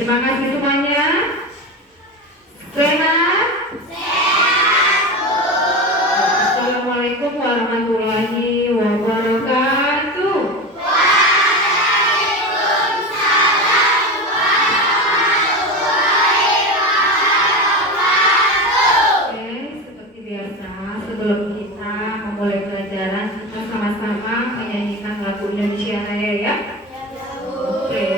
terima kasih semuanya. Sehat? Assalamualaikum warahmatullahi wabarakatuh. Oke, seperti biasa, sebelum kita memulai pelajaran, kita sama-sama menyanyikan lagu Indonesia Raya ya. Oke.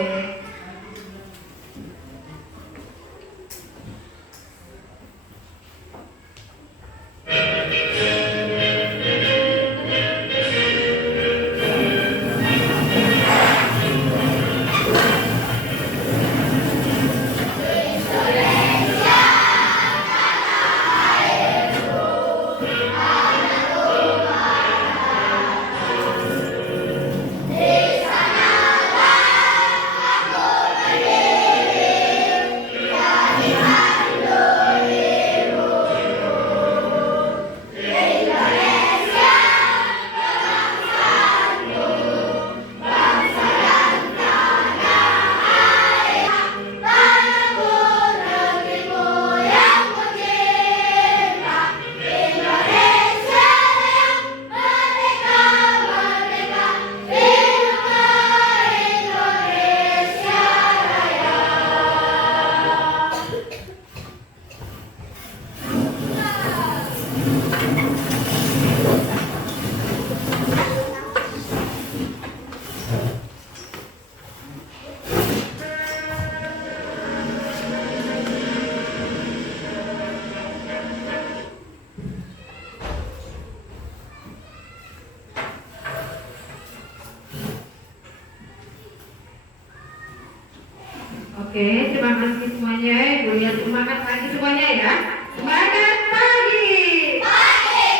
Oke, terima kasih semuanya. Ibu lihat semangat lagi semuanya ya. Semangat pagi. Pagi,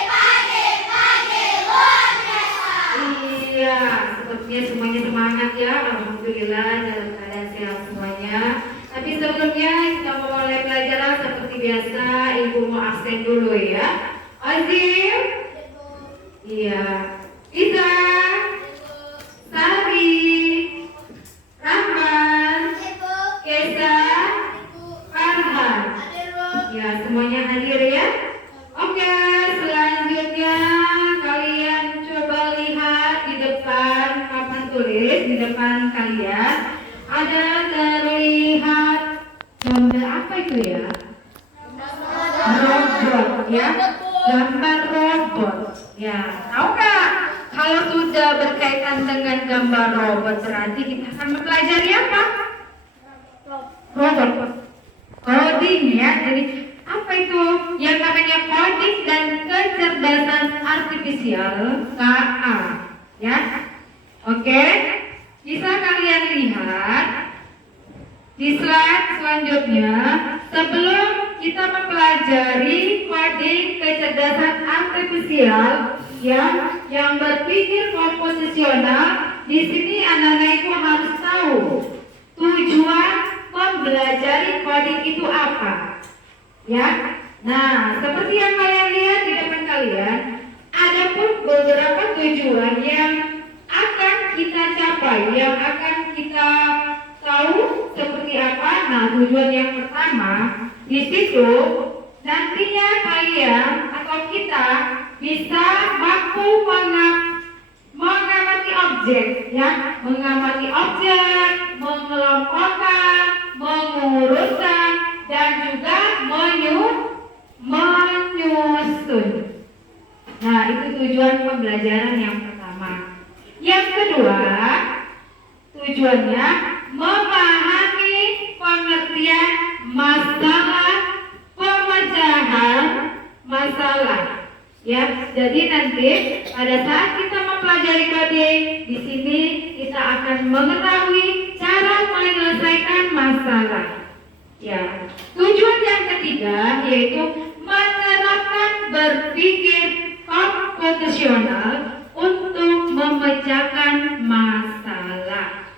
luar biasa. Iya, sepertinya semuanya semangat ya. Alhamdulillah dalam keadaan sehat semuanya. Tapi sebelumnya kita mulai pelajaran seperti biasa. Ibu mau absen dulu ya. Azim. Iya. Isa. Sari. Rahman. Kesa, Farhan. Ya, semuanya hadir ya. Oke, selanjutnya kalian coba lihat di depan papan tulis di depan kalian ada terlihat gambar apa itu ya? Robot ya, gambar robot. Ya, tahu nggak? Kalau sudah berkaitan dengan gambar robot berarti kita akan mempelajari apa? Robot coding ya. Jadi apa itu yang namanya coding dan kecerdasan artifisial KA ya. Oke, bisa kalian lihat di slide selanjutnya. Sebelum kita mempelajari coding kecerdasan artifisial yang berpikir komposisional, di sini anak-anak itu harus tahu tujuan mempelajari coding itu apa ya. Nah, seperti yang kalian lihat di depan kalian, ada pun beberapa tujuan yang akan kita capai, yang akan kita tahu seperti apa. Nah, tujuan yang pertama di situ nantinya kalian atau kita bisa mampu mengamati objek ya, mengamati objek, mengelompokkan, mengurutkan, dan juga menyusun. Nah, itu tujuan pembelajaran yang pertama. Yang kedua, tujuannya memahami pengertian masalah, pemecahan masalah. Ya, jadi nanti pada saat kita mempelajari coding, di sini kita akan mengetahui cara menyelesaikan masalah. Ya, tujuan yang ketiga yaitu menerapkan berpikir komputasional untuk memecahkan masalah.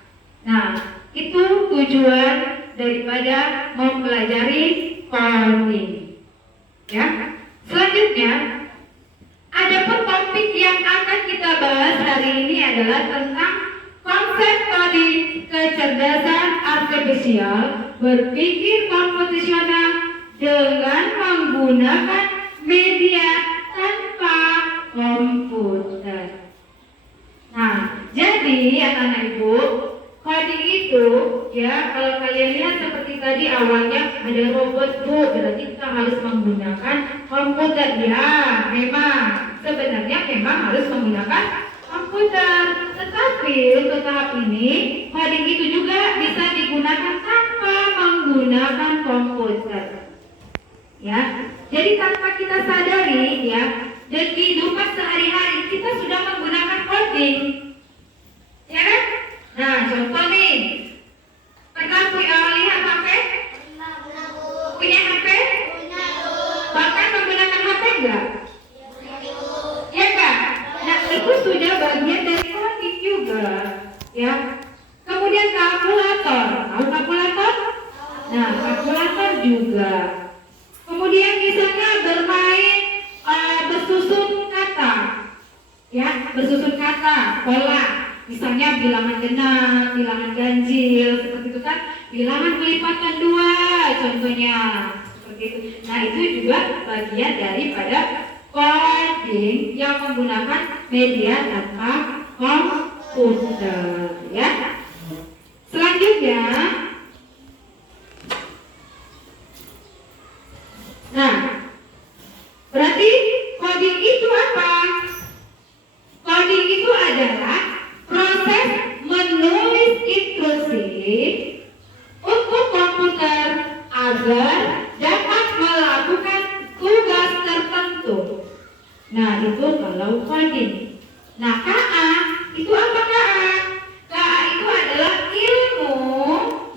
Nah, itu tujuan daripada mempelajari coding. Ya, selanjutnya. Adapun topik yang akan kita bahas hari ini adalah tentang konsep coding kecerdasan artifisial berpikir komputasional dengan menggunakan media tanpa komputer. Nah, jadi anak-anak ibu, coding itu ya kalau kalian lihat seperti tadi awalnya ada robot bu, berarti kita harus menggunakan komputer. Ya, memang sebenarnya memang harus menggunakan komputer. Tetapi untuk tahap ini, coding itu juga bisa digunakan tanpa menggunakan komputer. Ya, jadi tanpa kita sadari ya, dan kehidupan sehari-hari kita sudah menggunakan coding. Ya kan? Nah, contoh nih, pernah lihat HP? Punya HP? Bahkan menggunakan HP enggak? Ya kan? Nah, itu sudah bagian dari coding juga. Ya. Kemudian kalkulator. Tahu kalkulator? Nah, kalkulator juga. Kemudian misalnya bermain bersusun kata. Ya, bersusun kata, pola. Misalnya bilangan genap, bilangan ganjil, seperti itu kan. Bilangan kelipatan 2, contohnya. Seperti itu. Nah, itu juga bagian daripada coding yang menggunakan media tanpa komputer, ya. Selanjutnya, nah, berarti coding itu apa? Coding itu adalah proses menulis instruksi untuk komputer agar dapat melakukan tugas tertentu. Nah, itu kalau coding. Nah, KA itu apa KA? KA itu adalah ilmu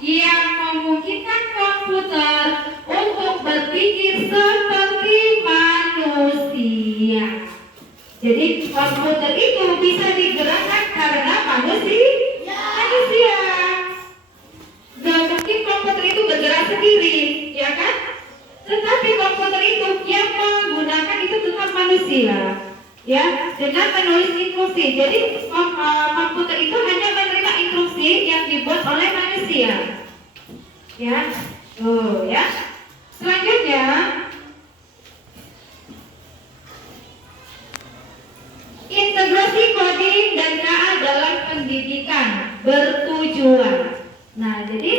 yang memungkinkan komputer untuk berpikir seperti manusia. Jadi komputer itu bisa digerakkan karena manusia. Gak mungkin komputer itu bergerak sendiri, ya kan? Tetapi komputer itu yang menggunakan itu tetap manusia, ya, dengan menulis instruksi. Jadi komputer itu hanya menerima instruksi yang dibuat oleh manusia, ya. Ya. Selanjutnya, integrasi coding dan KA dalam pendidikan bertujuan. Nah, jadi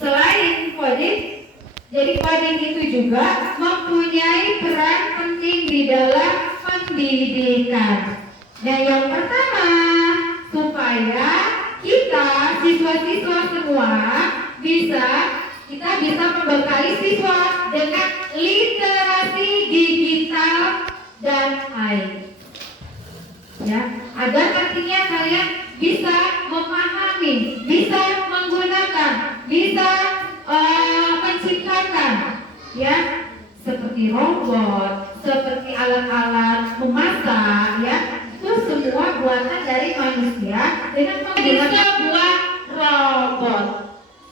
selain coding, jadi coding itu juga mempunyai peran penting di dalam pendidikan. Nah, yang pertama, supaya kita siswa-siswa semua kita bisa membekali siswa dengan literasi digital dan IT. Ya, agar nantinya kalian bisa memahami, bisa menggunakan, bisa menciptakan, ya, seperti robot, seperti alat-alat memasak, ya, itu semua buatan dari manusia dengan menggunakan sebuah robot.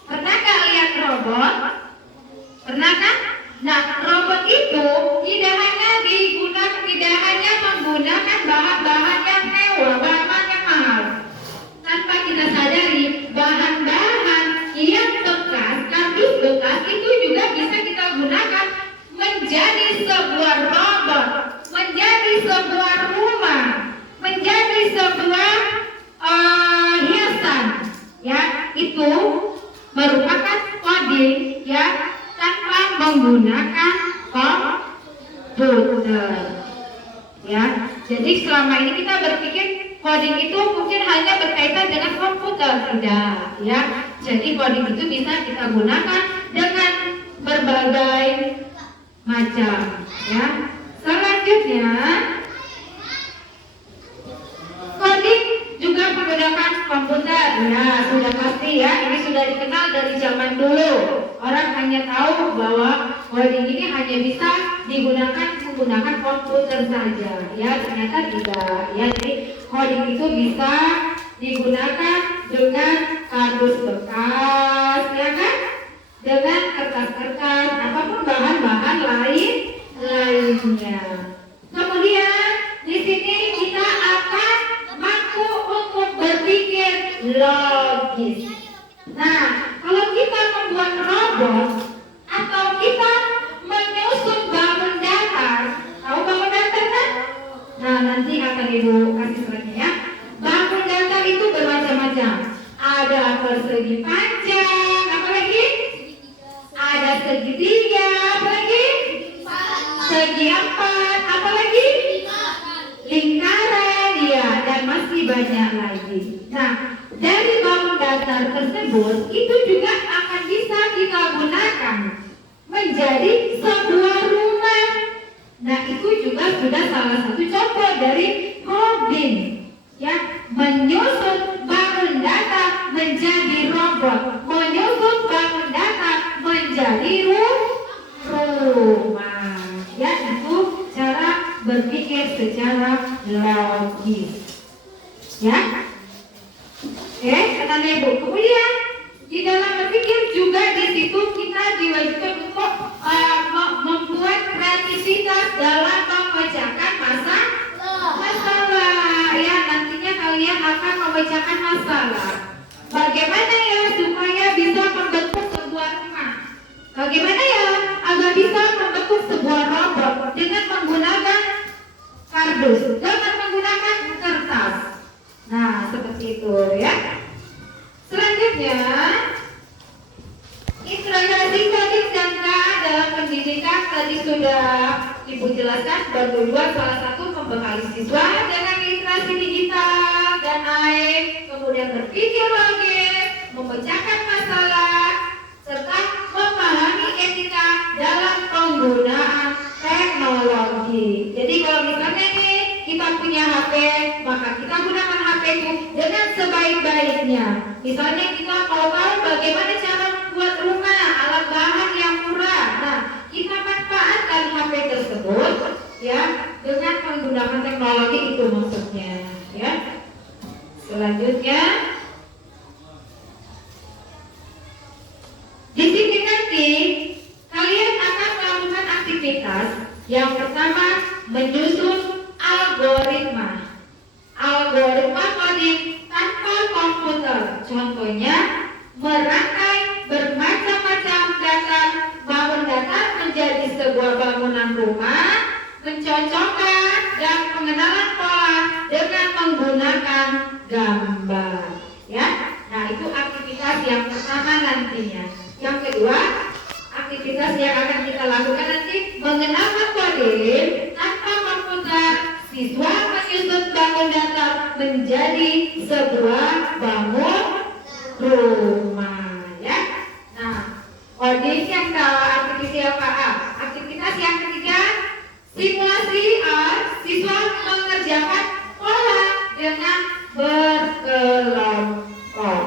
Pernahkah lihat robot? Pernah kan? Nah, robot itu tidak hanya menggunakan bahan-bahan yang mewah, bahan-bahan yang mahal. Tanpa kita sadari, bahan-bahan yang bekas, kardus bekas itu juga bisa kita gunakan menjadi sebuah robot, menjadi sebuah rumah, menjadi sebuah hiasan. Ya, itu merupakan coding, ya, tanpa menggunakan komputer. Ya, jadi selama ini kita berpikir coding itu mungkin hanya berkaitan dengan komputer, tidak, ya. Jadi coding itu bisa kita gunakan dengan berbagai macam, ya. Selanjutnya, coding juga menggunakan komputer. Ya, sudah pasti ya, ini sudah dikenal dari zaman dulu. Orang hanya tahu bahwa coding ini hanya bisa digunakan menggunakan komputer saja. Ya, ternyata tidak. Ya, jadi coding itu bisa digunakan dengan kardus bekas, ya kan? Dengan kertas-kertas, apapun bahan-bahan lainnya. Kemudian di sini kita akan mampu untuk berpikir logis. Nah, kalau kita membuat robot Segi empat, apa lagi? Lingkaran, ya, dan masih banyak lagi. Nah, dari bangun datar tersebut itu juga akan bisa kita gunakan menjadi sebuah rumah. Nah, itu juga sudah salah satu contoh dari coding, ya, menyusun bangun datar menjadi robot, menyusun bangun datar menjadi rumah. Ya, itu cara berpikir secara logis. Ya, oke, kata Ibu. Kemudian di dalam berpikir juga di situ kita diwajibkan untuk membuat kreativitas dalam memecahkan masalah. Ya, nantinya kalian akan memecahkan masalah. Bagaimana ya supaya bisa membentuk sebuah rumah? Bagaimana ya agar bisa membentuk sebuah robot dengan menggunakan kardus, dengan menggunakan kertas? Nah, seperti itu ya. Selanjutnya, integrasi coding dan K dalam pendidikan tadi sudah Ibu jelaskan berdua, salah satu membekali siswa dengan literasi digital dan naik, kemudian berpikir logis, memecahkan masalah, serta memahami etika dalam penggunaan teknologi. Jadi kalau misalnya nih kita punya HP, maka kita gunakan HP itu dengan sebaik-baiknya. Misalnya kita mau tahu bagaimana cara membuat rumah, alat bahan yang murah. Nah, kita manfaatkan HP tersebut ya dengan menggunakan teknologi itu maksudnya ya. Selanjutnya di sini nanti kalian akan melakukan aktivitas yang pertama menyusun algoritma coding tanpa komputer. Contohnya merangkai bermacam-macam datar, bangun datar menjadi sebuah bangunan rumah, mencocokkan dan pengenalan pola dengan menggunakan gambar. Ya, nah itu aktivitas yang pertama nantinya. Yang kedua, aktivitas yang akan kita lakukan nanti mengenalkan coding tanpa komputer. Siswa menyusun bangun datar menjadi sebuah bangun rumah. Ya, nah coding yang aktivitas yang aktivitas yang ketiga simulasi siswa mengerjakan pola dengan berkelompok.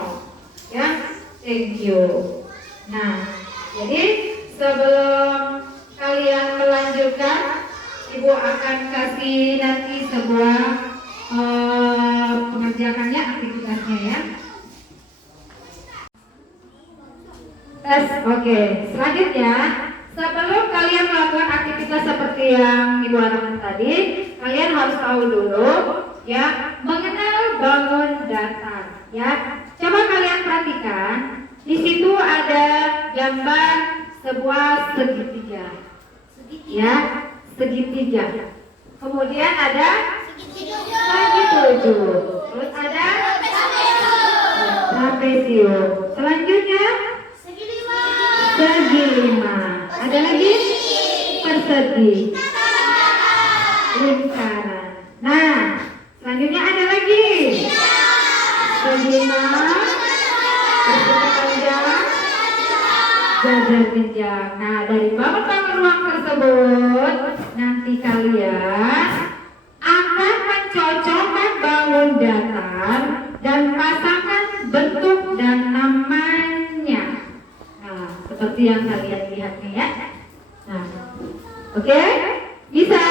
Ya, thank you. Nah, jadi sebelum kalian melanjutkan, Ibu akan kasih nanti sebuah pengerjaannya, aktivitasnya ya. Tes, oke. Selanjutnya, sebelum kalian melakukan aktivitas seperti yang Ibu arahkan tadi, kalian harus tahu dulu ya mengenal bangun datar. Ya, coba kalian perhatikan. Di situ ada gambar sebuah segitiga. Ya, segitiga. Kemudian ada segi tujuh. Terus ada trapesium. Selanjutnya segi lima. Ada lagi persegi, lingkaran. Nah, selanjutnya ada lagi segi enam, persegi panjang, jajar jenjang. Nah, dari bangun-bangun ruang tersebut nanti kalian akan mencocokkan bangun datar dan pasangan bentuk dan namanya. Nah, seperti yang kalian lihat nih ya. Nah, oke? Bisa?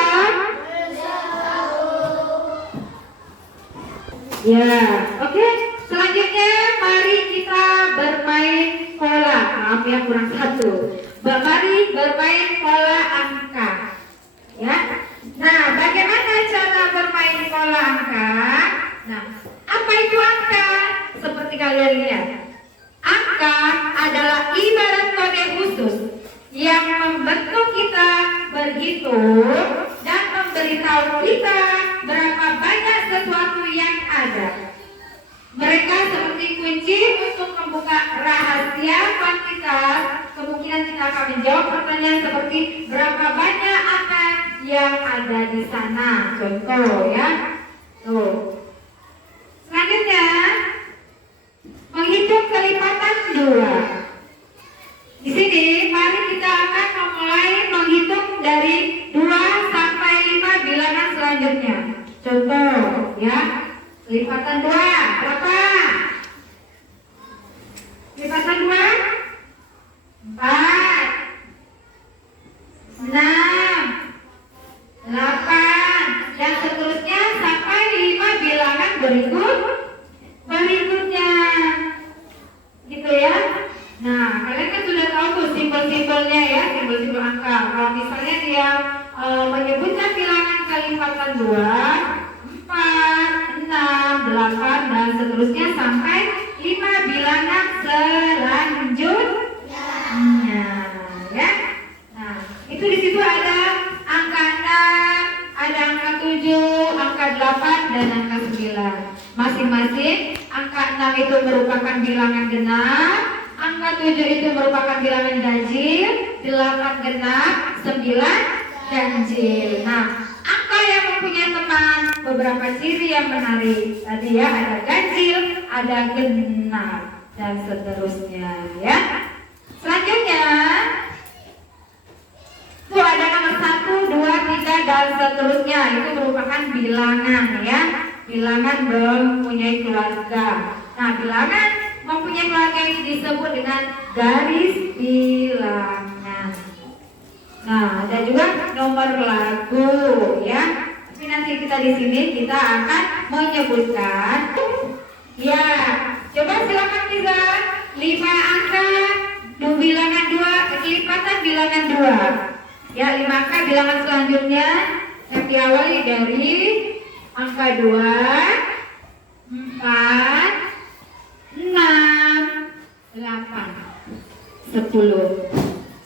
Ya, oke. Selanjutnya mari kita bermain pola. Maaf ya, kurang satu. Mari bermain pola angka. Ya. Nah, bagaimana cara bermain pola angka? Nah, apa itu angka? Seperti kalian lihat, angka adalah ibarat kode khusus yang membentuk kita berhitung dan memberitahu kita berapa banyak sesuatu yang ada. Mereka seperti kunci untuk membuka rahasia kuantitas. Kemungkinan kita akan menjawab pertanyaan seperti berapa banyak angka yang ada di sana. Contoh ya. Tuh. Selanjutnya, menghitung kelipatan 2. Di sini mari kita akan memulai menghitung dari 2 sampai 5 bilangan selanjutnya. Contoh ya. Kelipatan 2 berapa? Kelipatan 2 4 6 8 dan seterusnya sampai 5 bilangan berikutnya gitu ya. Nah, kalian kan sudah tahu tuh simbol-simbolnya ya, simbol-simbol angka. Kalau misalnya dia menyebutkan bilangan kelipatan 2 4 6 8 dan seterusnya sampai 5 bilangan selanjutnya ya. Nah, itu di situ ada angka 6, ada angka 7, angka 8 dan angka 9. Masing-masing angka 6 itu merupakan bilangan genap, angka 7 itu merupakan bilangan ganjil, 8 genap, 9 ganjil. Nah, angka yang mempunyai teman beberapa ciri yang menarik. Tadi ya, ada ganjil, ada genap dan seterusnya ya. Selanjutnya itu ada nomor 1, 2, 3 dan seterusnya. Itu merupakan bilangan ya. Bilangan mempunyai keluarga. Nah, bilangan mempunyai keluarga ini disebut dengan garis bilangan. Nah, ada juga nomor lagu ya. Tapi nanti kita di sini kita akan menyebutkan ya. Coba silakan bisa 5 angka bilangan 2, kelipatan bilangan 2. Ya, 5 angka bilangan selanjutnya yang diawali dari angka 2, 4, 6, 8, 10.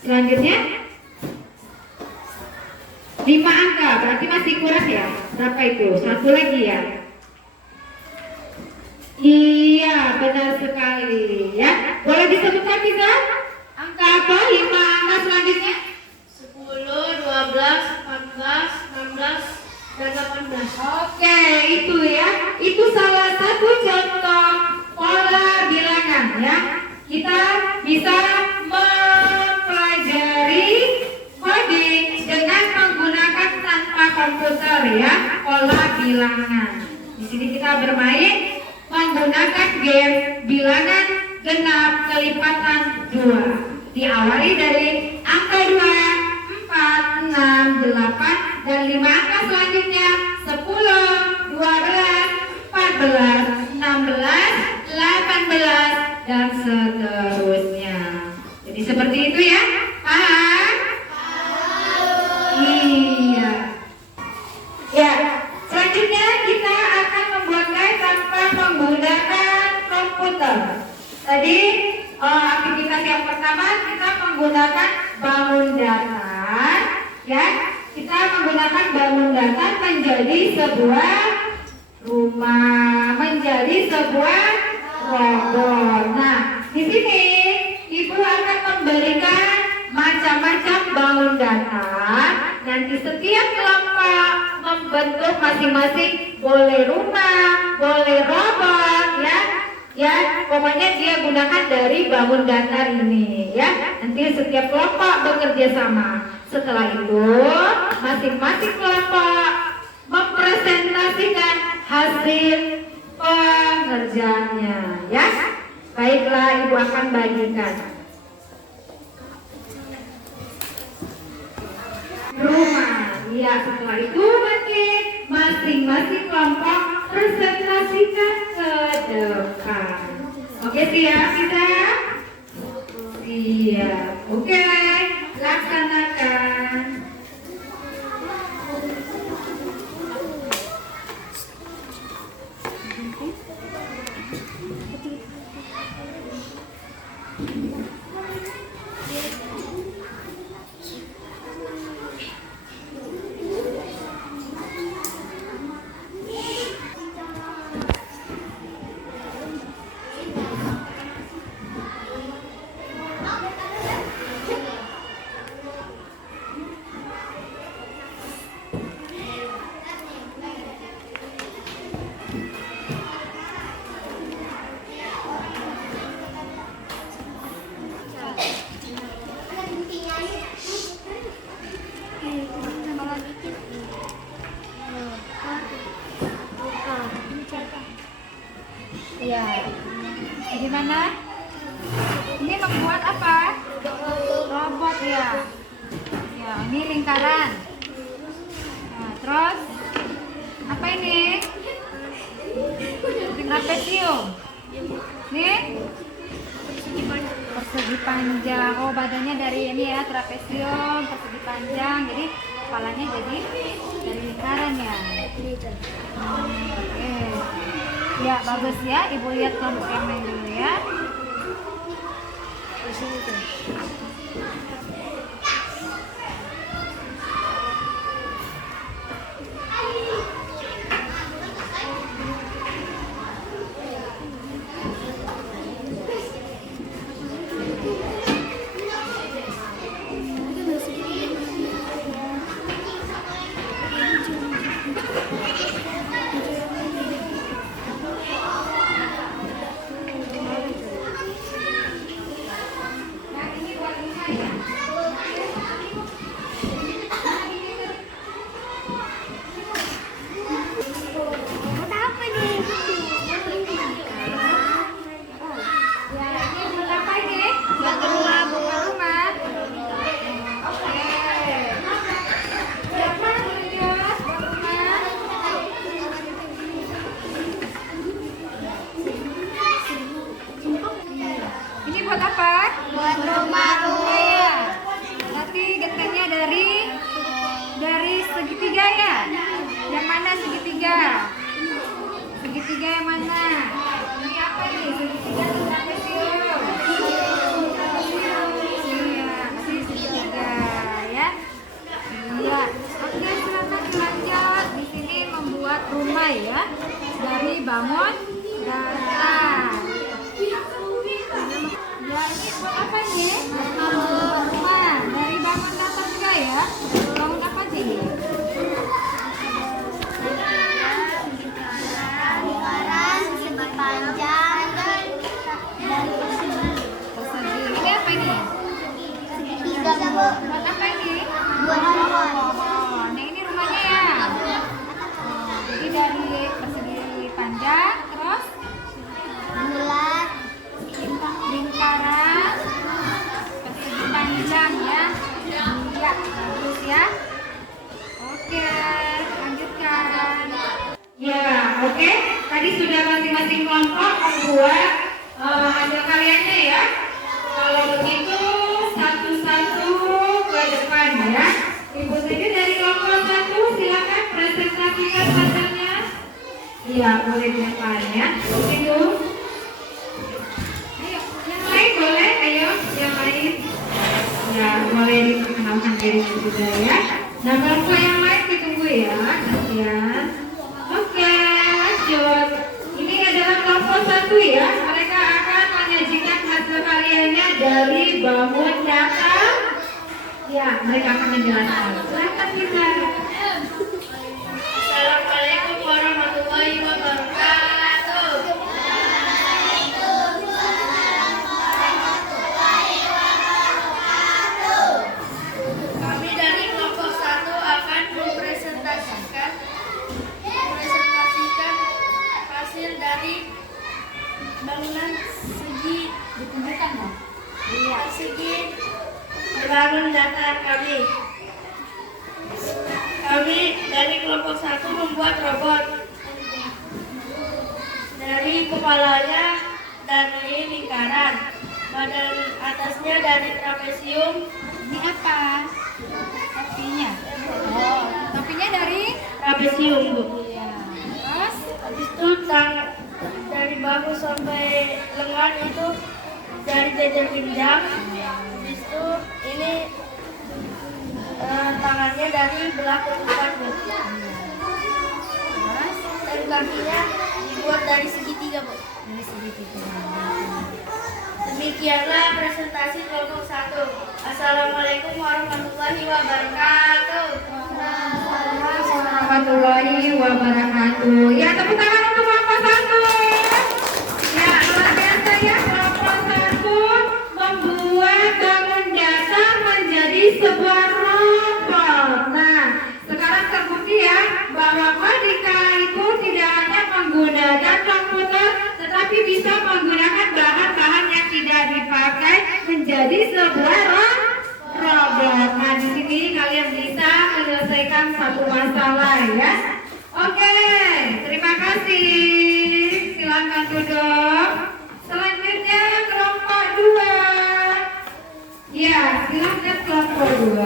Selanjutnya 5 angka, berarti masih kurang ya? Berapa itu? 1 lagi ya? Iya, benar sekali ya. Boleh disebutkan bisa? Angka apa? 5 angka selanjutnya? 10, 12, 14, 16, dan 18. Oke, itu ya. Itu salah satu contoh pola bilangan ya. Kita bisa mempelajari coding dengan menggunakan tanpa komputer ya, pola bilangan. Di sini kita bermain menggunakan game bilangan genap kelipatan 2. Diawali dari angka 2, 4, 6, 8 dan 5 angka selanjutnya 10, 12, 14, 16, 18 dan seterusnya. Jadi seperti itu ya. Paham? Iya. Ya, selanjutnya kita akan membuat guide tanpa menggunakan komputer. Tadi aktivitas yang pertama kita menggunakan bangun datar, ya. Kita menggunakan bangun datar menjadi sebuah rumah, menjadi sebuah robot. Nah, di sini Ibu akan memberikan macam-macam bangun datar. Nanti setiap kelompok membentuk masing-masing, boleh rumah, boleh robot, ya. Ya, pokoknya dia gunakan dari bangun datar ini, ya. Nanti setiap kelompok bekerja sama. Setelah itu, masing-masing kelompok mempresentasikan hasil pengerjaannya, ya. Baiklah, Ibu akan bagikan. Rumah, ya. Setelah itu nanti masing-masing kelompok presentasikan ke depan. Oke, siap kita? Siap. Oke, laksanakan. mana? Ini membuat apa? Robot ya. Ya, ini lingkaran. Nah, terus apa ini? Trapesium. Nih? Persegi panjang. Oh, badannya dari ini ya, trapesium, persegi panjang. Jadi kepalanya jadi dari lingkaran ya. Oke. Ya, bagus ya. Ibu lihat kelompok yang lain dulu ya. Buat apa? Buat rumah-rumah. Ya. Nanti getahnya dari segitiga ya. Yang mana segitiga? Segitiga yang mana? Ini apa nih? Segitiga atau trapesium? Iya, ini segitiga ya. Iya. Oke, silakan lanjut. Di sini membuat rumah ya. Dari bangun datang. Ya, ini buat apa nih? Rumah. Dari bangun datang juga ya. Bangun apa sih? Lingkaran, segi panjang, dan persegi. Persegi. Ini apa ini? Segitiga, Bu. Buat apa ini? Buat pohon. Oh, nah ini rumahnya ya. Jadi dari persegi panjang, terus Bulat. lingkaran, persegi panjang ya. Iya, bagus ya. Oke, lanjutkan. Ya, oke. Tadi sudah masing-masing kelompok membuat hasil karyanya ya. Kalau begitu satu-satu ke depan ya. Ibu saja dari kelompok 1 silakan presentasikan hasilnya. Iya, boleh di depan ya. Itu. Ayo, yang lain boleh. Ayo, yang lain. Ya, boleh diperkenalkan diri juga ya. Nah, kelompok yang lain ditunggu ya. Kasihan. Oke, lanjut. Ini adalah kelompok 1 ya. Mereka akan menyajikan hasil karyanya dari bangun datang. Ya, mereka akan menjelaskan. Silakan kita. Assalamualaikum warahmatullahi wabarakatuh. Kami dari kelompok 1 akan mempresentasikan hasil dari bangunan segi Ditunjukkan ya? Iya. persegi bangun datar kami. Kami dari kelompok 1 membuat robot. Dari kepalanya dari lingkaran, badan atasnya dari trapesium. Ini apa? Topinya. Oh, topinya dari? Trapesium, Bu. Iya. Terus? Habis itu dari bahu sampai lengan itu dari jajar pinggang. Habis itu ini tangannya dari belah ketupat, Bu. Terus? Dan kakinya dibuat dari segitiga, Bu. Dari segitiga. Demikianlah presentasi kelompok 1. Assalamualaikum warahmatullahi wabarakatuh. Warahmatullahi wabarakatuh. Ya, tepuk tangan untuk kelompok 1. Ya, luar biasa ya, kelompok 1 membuat bangun datang menjadi sebuah robot. Nah, sekarang terbukti ya bahwa Merdeka itu tidak hanya menggunakan komputer, tetapi bisa menggunakan bahan-bahan salah ya. Oke, terima kasih. Silakan duduk. Selanjutnya kelompok 2. Ya, silakan kelompok 2.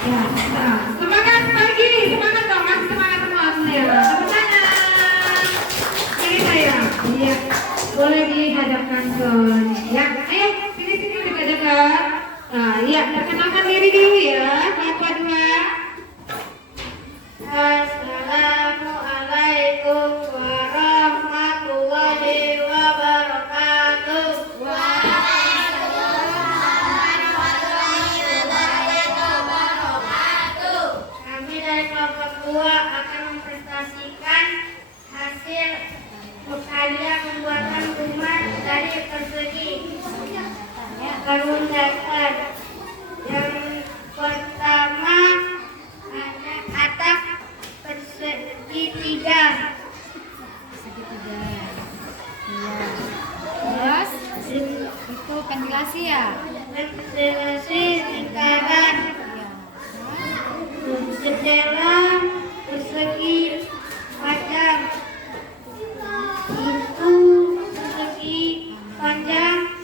Ya, nah, semangat pagi, semangat dong, masih semangat semua ya. Tepuk tangan. Ini saya, iya, boleh dihadapkan ke, ya, ayo, sini dekat-dekat. Nah, iya, perkenalkan diri dulu ya, kelompok 2. Assalamualaikum warahmatullahi wabarakatuh. Kami dari kelompok 2 akan mempresentasikan hasil hadiah pembuatan rumah dari persegi bangun dasar. Yang pertama ada atap persegi 3. Terus itu ventilasi ya? Ventilasi lingkaran. Jendela persegi panjang. Pintu persegi panjang.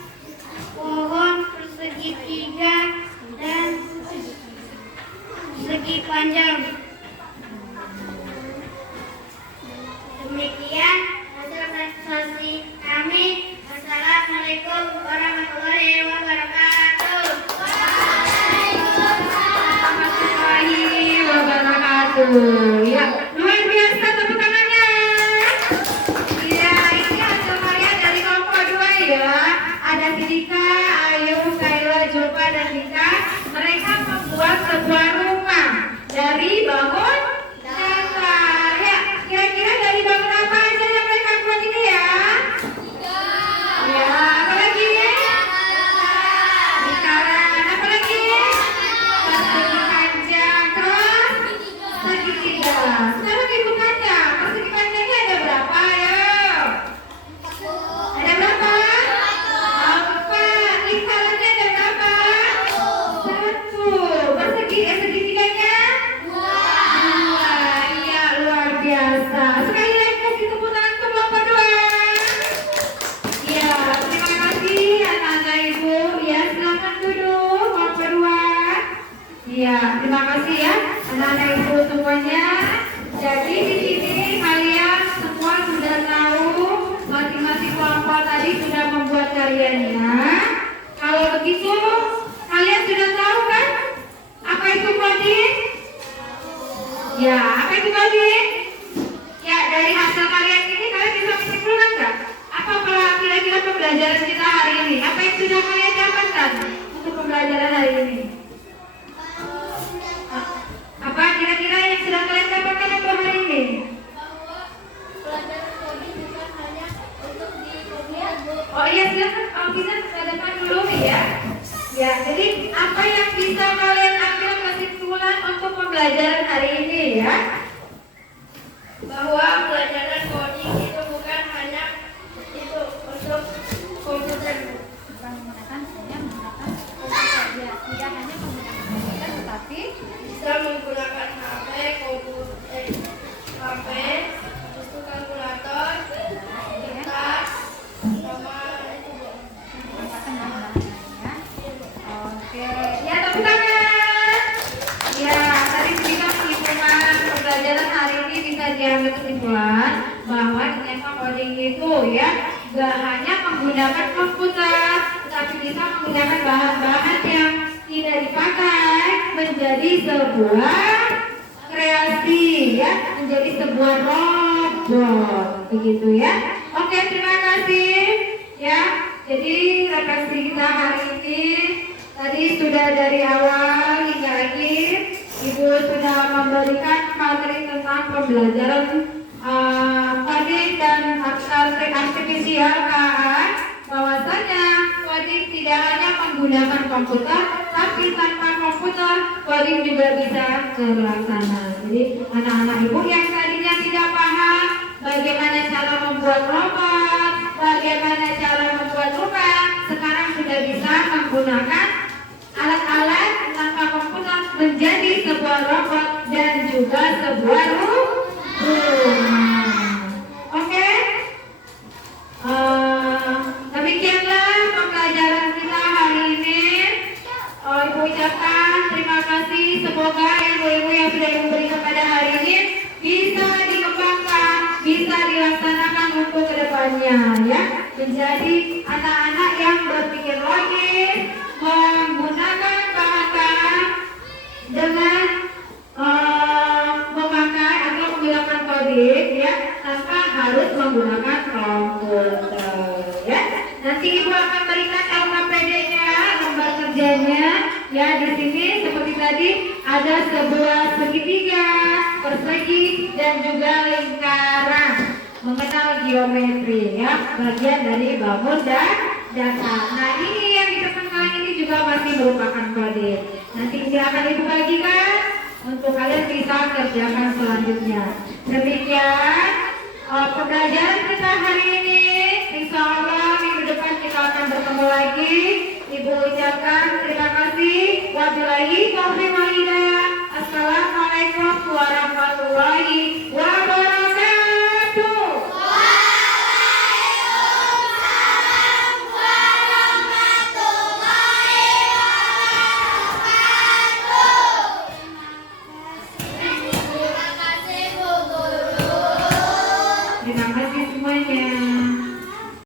Pohon persegi 3 dan persegi panjang. Demikian hasil presentasi kami. Assalamualaikum warahmatullahi wabarakatuh. Warahmatullahi wabarakatuh. Ya, luar biasa tepuk tangannya. Iya, ini hasil karya dari kelompok 2 ya. Ada Sidika, Ayu, Kayla, Jova, dan Dika. Mereka membuat sebuah rumah dari bangun dasar. Ya, kira-kira dari bangun apa aja yang mereka buat ini ya? Ya, apa lagi? Lingkaran, apa lagi? Persegi panjang, terus segitiga. Sekarang hitungannya, persegi panjangnya ada berapa? Ayo. Ada berapa? 4. Lingkarannya ada berapa? 1. Segitiganya? 2. Iya, luar biasa. Sekali lagi kasih tepuk tangan untuk kelompok 2. Ya, terima kasih anak-anak ibu. Ya, silakan duduk kelompok 2. Ya, terima kasih ya anak-anak ibu semuanya. Jadi di sini kalian semua sudah tahu masing-masing kelompok tadi sudah membuat karyanya. Kalau begitu, kalian sudah tahu kan apa itu coding? Ya, apa itu coding? Ya, dari hasil kalian ini kalian bisa menyimpulkan nggak? Apa kira-kira pembelajaran kita hari ini? Apa yang sudah kalian dapatkan untuk pembelajaran hari ini? Apa kira-kira yang sudah kalian dapatkan untuk hari ini? Pelajaran coding bukan hanya untuk di kuliah, Bu. Oh iya, silakan. Oh, bisa depan dulu ya. Ya, jadi apa yang bisa kalian ambil kesimpulan untuk pembelajaran hari ini ya? Bahwa pelajaran coding itu bukan hanya itu untuk komputer. Bukan menggunakan komputer ya, tidak hanya menggunakan komputer tetapi Bisa menggunakan HP, komputer, HP, terus itu kalkulator, kertas, sama itu, Bu. menggunakan bahan-bahan ya. Oke. Ya, tepuk tangan. Ya, tadi kita perhitungan pembelajaran hari ini bisa diambil kesimpulan bahwa ternyata coding itu ya gak hanya menggunakan komputer, tetapi bisa menggunakan bahan-bahan yang tidak dipakai menjadi sebuah kreasi ya, menjadi sebuah robot begitu ya. Oke, terima kasih ya. Jadi refleksi kita hari ini tadi sudah dari awal hingga akhir Ibu sudah memberikan materi tentang pembelajaran coding dan artifisial KA, bahwasanya coding tidak hanya menggunakan komputer, tapi tanpa komputer coding juga bisa terlaksana. Jadi anak-anak ibu yang tadinya tidak paham bagaimana cara membuat robot, bagaimana cara membuat rumah, sekarang sudah bisa menggunakan alat-alat sebuah rumah. Oke? Demikianlah pembelajaran kita hari ini. Ibu ucapkan terima kasih. Semoga ilmu-ilmu yang sudah Ibu berikan pada hari ini bisa dikembangkan, bisa dilaksanakan untuk kedepannya, ya. Menjadi anak-anak yang berpikir logis, menggunakan bahan-bahan dengan memakai atau menggunakan kode, ya, tanpa harus menggunakan komputer, ya. Nanti Ibu akan berikan LKPD-nya, lembar kerjanya, ya. Di sini seperti tadi ada sebuah segitiga, persegi, dan juga lingkaran. Mengenal geometri, ya, bagian dari bangun dan dasar. Nah, ini yang ditemukan ini juga masih merupakan kode. Nanti ini akan Ibu bagikan untuk kalian bisa kerjakan selanjutnya. Demikian pembelajaran kita hari ini. Insya Allah minggu depan kita akan bertemu lagi. Ibu ucapkan terima kasih. Wabillahi taufiq wal